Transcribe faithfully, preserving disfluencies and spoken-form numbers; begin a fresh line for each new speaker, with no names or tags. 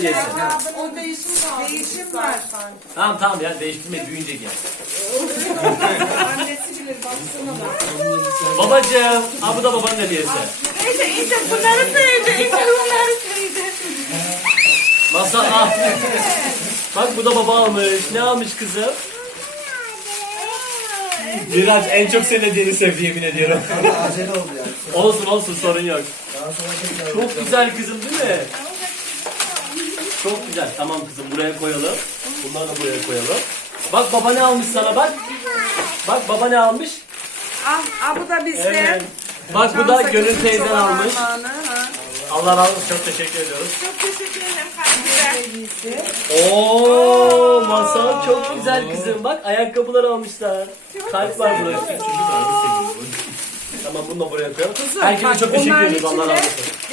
hediyesi.
O değişim var.
Değişim var.
Tamam tamam ya değiştirme büyüyünce gel.
Annesi bilir baksana bak.
Babacığım, ha bu da babanın hediyesi.
Neyse işte bunları söyledi. İşte bunları söyledi.
Masa al. Bak bu da baba almış. Ne almış kızım? Miraç en çok senin hediyeni sevdi yemin ediyorum.
Acele oldu yani.
Olsun olsun sorun yok.
Daha sonra tekrar
Çok güzel kızım değil mi? Çok güzel. Tamam kızım buraya koyalım. Bunları da buraya koyalım. Bak baba ne almış sana bak. Bak baba ne almış?
Ah, ah bu da bizde.
Evet. Bak bu da Gönül teyzen almış.
Armağanı, ha.
Allah razı olsun. Çok teşekkür ediyoruz.
Çok teşekkür ederim kardeşler.
Oo, masal çok güzel kızım. Bak ayakkabılar almışlar. Kalp var burada. Tamam bunu da buraya koyalım. Herkese
bak,
çok teşekkür
onların
ediyoruz. Allah razı
içinde-
olsun.